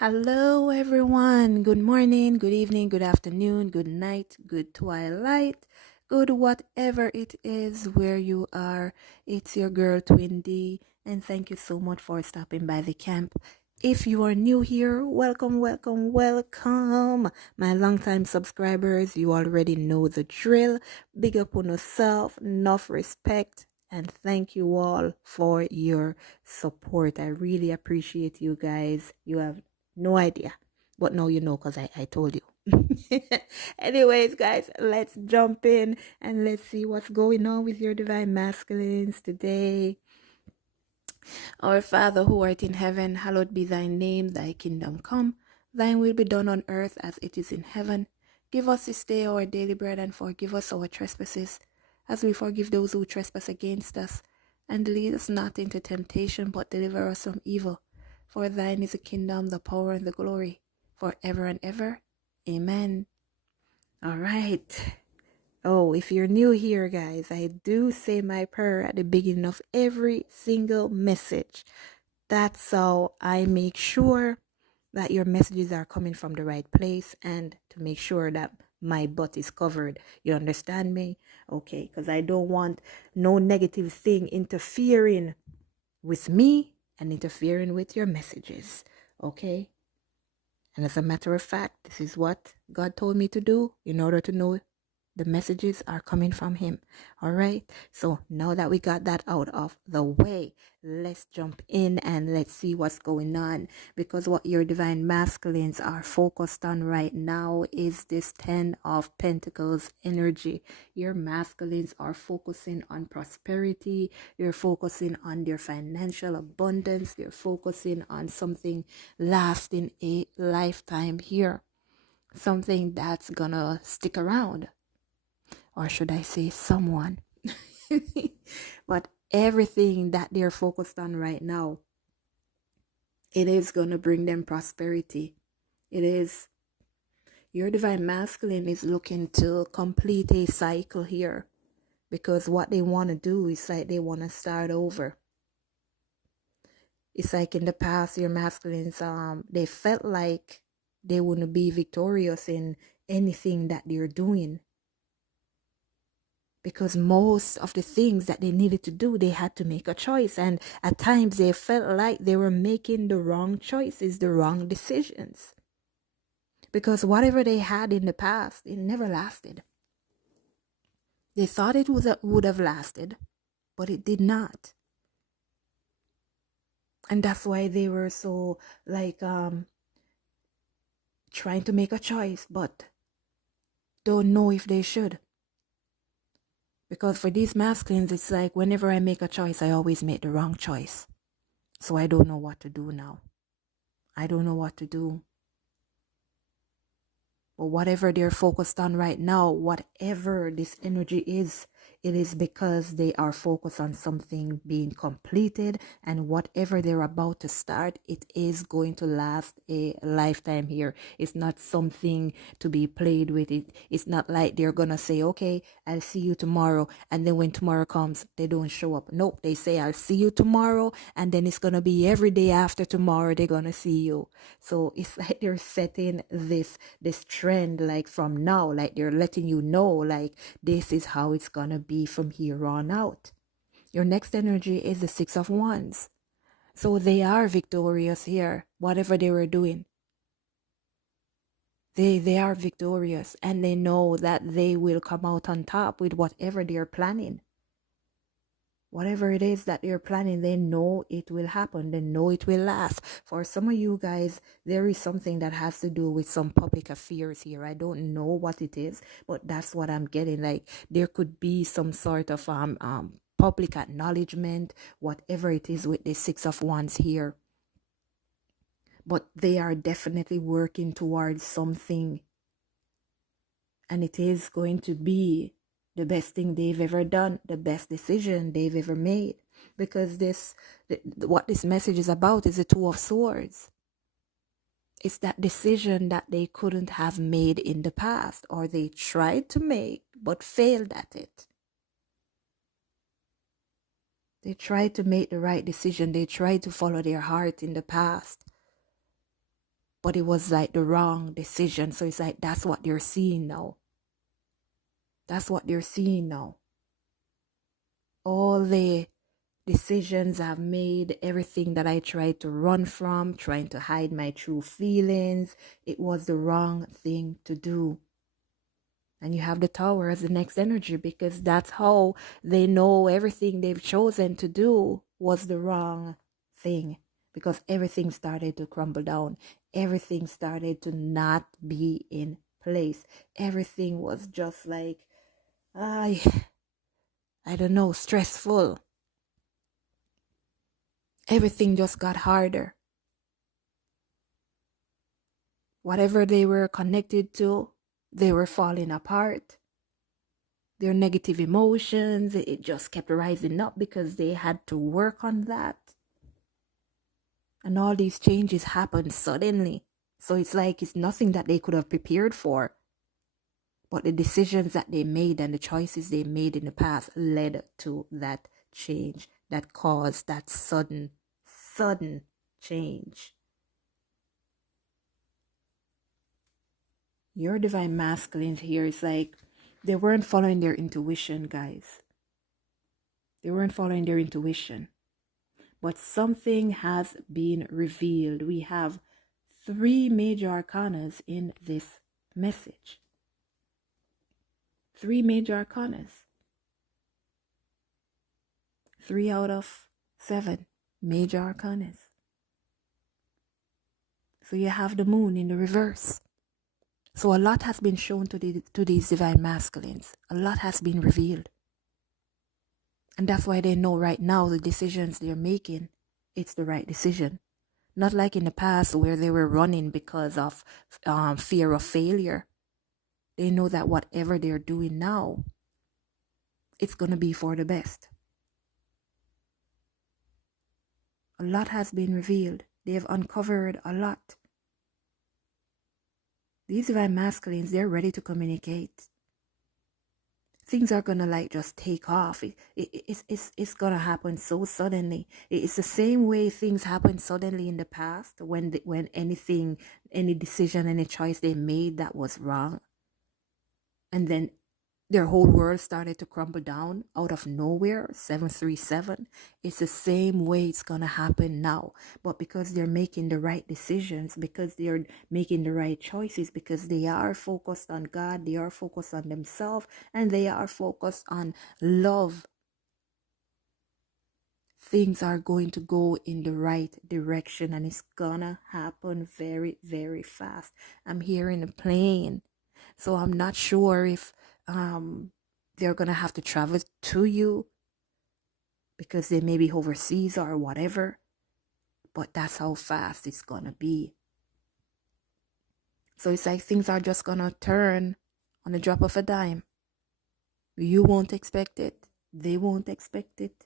Hello, everyone. Good morning, good evening, good afternoon, good night, good twilight, good whatever it is where you are. It's your girl Twin D, and thank you so much for stopping by the camp. If you are new here, welcome, welcome, welcome. My longtime subscribers, you already know the drill. Big up on yourself, enough respect, and thank you all for your support. I really appreciate you guys. You have no idea. But now you know because I told you. Anyways, guys, let's jump in and let's see what's going on with your divine masculines today. Our Father who art in heaven, hallowed be thy name, thy kingdom come. Thine will be done on earth as it is in heaven. Give us this day our daily bread and forgive us our trespasses, as we forgive those who trespass against us. And lead us not into temptation, but deliver us from evil. For thine is the kingdom, the power, and the glory, forever and ever. Amen. All right. Oh, if you're new here, guys, I do say my prayer at the beginning of every single message. That's how I make sure that your messages are coming from the right place and to make sure that my butt is covered. You understand me? Okay, because I don't want no negative thing interfering with me and interfering with your messages. Okay? And as a matter of fact, this is what God told me to do in order to know the messages are coming from him. All right. So now that we got that out of the way, let's jump in and let's see what's going on. Because what your divine masculines are focused on right now is this 10 of Pentacles energy. Your masculines are focusing on prosperity. You're focusing on their financial abundance. They're focusing on something lasting a lifetime here. Something that's gonna stick around, or should I say someone. But everything that they're focused on right now, it is going to bring them prosperity. It is. Your divine masculine is looking to complete a cycle here, because what they want to do is like they want to start over. It's like in the past, your masculines, they felt like they wouldn't be victorious in anything that they're doing, because most of the things that they needed to do, they had to make a choice. And at times they felt like they were making the wrong choices, the wrong decisions. Because whatever they had in the past, it never lasted. They thought it would have lasted, but it did not. And that's why they were so like trying to make a choice, but don't know if they should. Because for these masculines, it's like whenever I make a choice, I always make the wrong choice. So I don't know what to do now. I don't know what to do. But whatever they're focused on right now, whatever this energy is, it is because they are focused on something being completed, and whatever they're about to start, it is going to last a lifetime here. It's not something to be played with. It's not like they're going to say, okay, I'll see you tomorrow. And then when tomorrow comes, they don't show up. Nope, they say, I'll see you tomorrow. And then it's going to be every day after tomorrow, they're going to see you. So it's like they're setting this trend, like from now, like they're letting you know, like this is how it's gonna be from here on out. Your next energy is the 6 of Wands. So they are victorious here, whatever they were doing. They are victorious, and they know that they will come out on top with whatever they're planning. Whatever it is that they're planning, they know it will happen. They know it will last. For some of you guys, there is something that has to do with some public affairs here. I don't know what it is, but that's what I'm getting. Like there could be some sort of public acknowledgement, whatever it is with the 6 of Wands here. But they are definitely working towards something. And it is going to be the best thing they've ever done, the best decision they've ever made. Because what this message is about is the 2 of Swords. It's that decision that they couldn't have made in the past, or they tried to make but failed at it. They tried to make the right decision. They tried to follow their heart in the past, but it was like the wrong decision. So it's like that's what they're seeing now. That's what they're seeing now. All the decisions I've made, everything that I tried to run from, trying to hide my true feelings, it was the wrong thing to do. And you have the Tower as the next energy, because that's how they know everything they've chosen to do was the wrong thing, because everything started to crumble down. Everything started to not be in place. Everything was just like, I don't know, stressful. Everything just got harder. Whatever they were connected to, they were falling apart. Their negative emotions, it just kept rising up because they had to work on that. And all these changes happened suddenly. So it's like it's nothing that they could have prepared for. But the decisions that they made and the choices they made in the past led to that change, that caused that sudden change. Your divine masculines here is like they weren't following their intuition, guys. They weren't following their intuition. But something has been revealed. We have 3 major arcanas in this message. 3 major arcanas. 3 out of 7 major arcanas. So you have the moon in the reverse. So a lot has been shown to these divine masculines. A lot has been revealed. And that's why they know right now the decisions they're making, it's the right decision. Not like in the past where they were running because of fear of failure. They know that whatever they're doing now, it's going to be for the best. A lot has been revealed. They have uncovered a lot. These divine masculines, they're ready to communicate. Things are going to like just take off. It's going to happen so suddenly. It's the same way things happened suddenly in the past when any decision, any choice they made that was wrong. And then their whole world started to crumble down out of nowhere. 737. It's the same way it's going to happen now. But because they're making the right decisions, because they're making the right choices, because they are focused on God, they are focused on themselves, and they are focused on love, things are going to go in the right direction, and it's gonna happen very, very fast. I'm hearing a plane. So I'm not sure if they're going to have to travel to you because they may be overseas or whatever. But that's how fast it's going to be. So it's like things are just going to turn on the drop of a dime. You won't expect it. They won't expect it.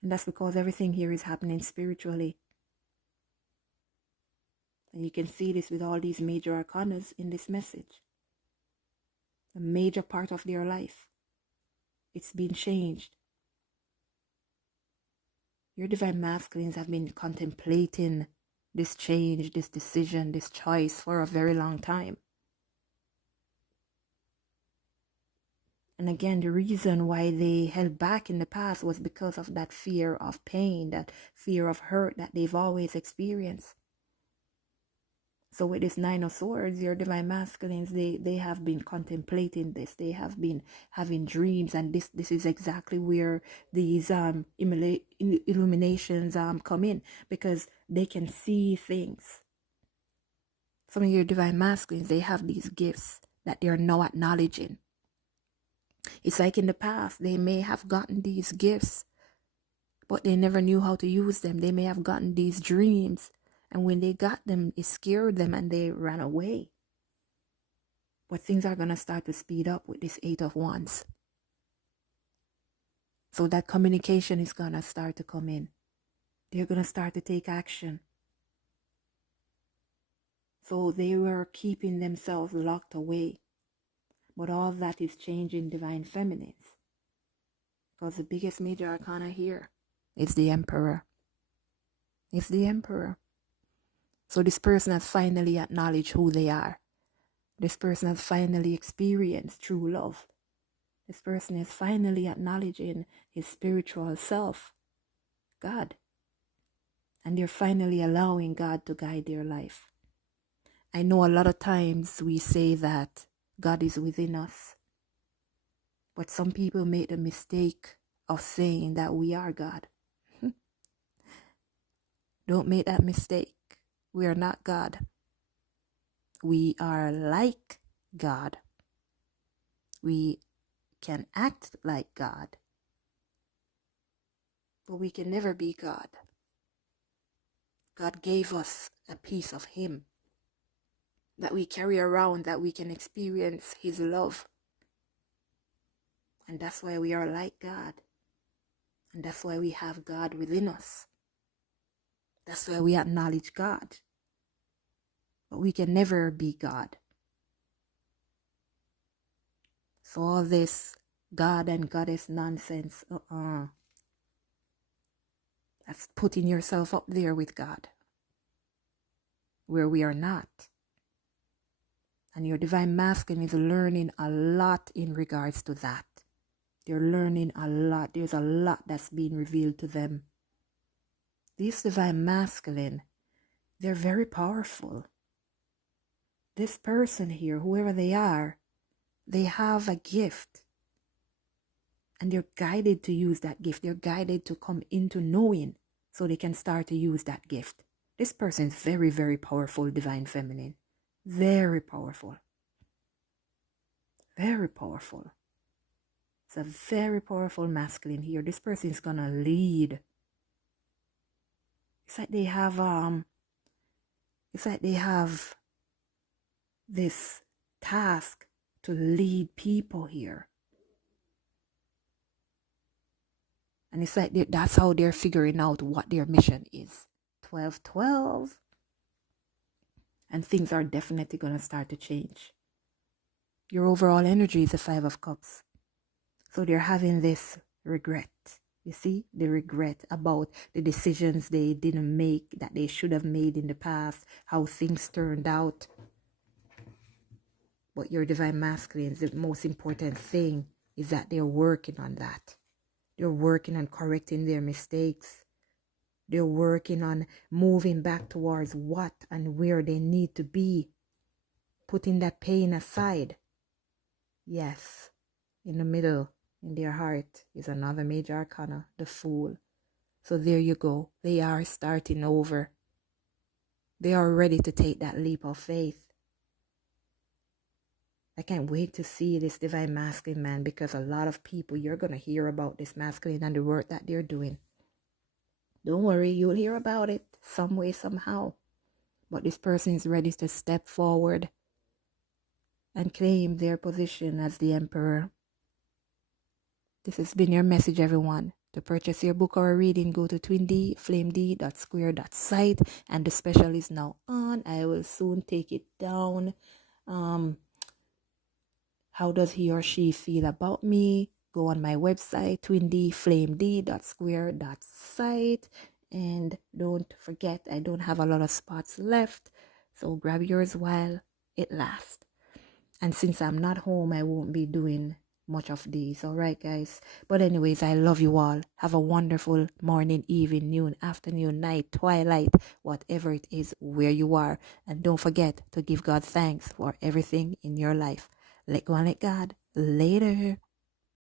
And that's because everything here is happening spiritually. And you can see this with all these major arcanas in this message. A major part of their life. It's been changed. Your divine masculines have been contemplating this change, this decision, this choice for a very long time. And again, the reason why they held back in the past was because of that fear of pain, that fear of hurt that they've always experienced. So with this 9 of Swords, your divine masculines, they have been contemplating this. They have been having dreams, and this is exactly where these illuminations come in, because they can see things. Some of your divine masculines, they have these gifts that they're now acknowledging. It's like in the past, they may have gotten these gifts, but they never knew how to use them. They may have gotten these dreams, and when they got them, it scared them and they ran away. But things are going to start to speed up with this 8 of Wands. So that communication is going to start to come in. They're going to start to take action. So they were keeping themselves locked away. But all that is changing divine feminines. Because the biggest major arcana here is the Emperor. It's the Emperor. So this person has finally acknowledged who they are. This person has finally experienced true love. This person is finally acknowledging his spiritual self, God. And they're finally allowing God to guide their life. I know a lot of times we say that God is within us, but some people make the mistake of saying that we are God. Don't make that mistake. We are not God. We are like God. We can act like God, but we can never be God. God gave us a piece of Him that we carry around, that we can experience His love. And that's why we are like God. And that's why we have God within us. That's why we acknowledge God. But we can never be God. So all this God and Goddess nonsense, that's putting yourself up there with God, where we are not. And your divine masculine is learning a lot in regards to that. They're learning a lot. There's a lot that's being revealed to them. These divine masculine, they're very powerful. This person here, whoever they are, they have a gift. And they're guided to use that gift. They're guided to come into knowing so they can start to use that gift. This person is very, very powerful, divine feminine. Very powerful. Very powerful. It's a very powerful masculine here. This person is gonna lead. It's like they have this task to lead people here. And it's like that's how they're figuring out what their mission is. 12-12. And things are definitely going to start to change. Your overall energy is the 5 of Cups. So they're having this regret. You see, the regret about the decisions they didn't make, that they should have made in the past, how things turned out. But your divine masculine, the most important thing is that they're working on that. They're working on correcting their mistakes. They're working on moving back towards what and where they need to be. Putting that pain aside. Yes, in the middle, in their heart, is another major arcana, the Fool. So there you go. They are starting over. They are ready to take that leap of faith. I can't wait to see this divine masculine man, because a lot of people, you're going to hear about this masculine and the work that they're doing. Don't worry, you'll hear about it some way, somehow. But this person is ready to step forward and claim their position as the emperor. This has been your message, everyone. To purchase your book or a reading, go to twindflamed.square.site, and the special is now on. I will soon take it down. How does he or she feel about me? Go on my website, twindflamed.square.site. And don't forget, I don't have a lot of spots left, so grab yours while it lasts. And since I'm not home, I won't be doing much of these. All right, guys. But anyways, I love you all. Have a wonderful morning, evening, noon, afternoon, night, twilight, whatever it is, where you are. And don't forget to give God thanks for everything in your life. Let go and let God. Later.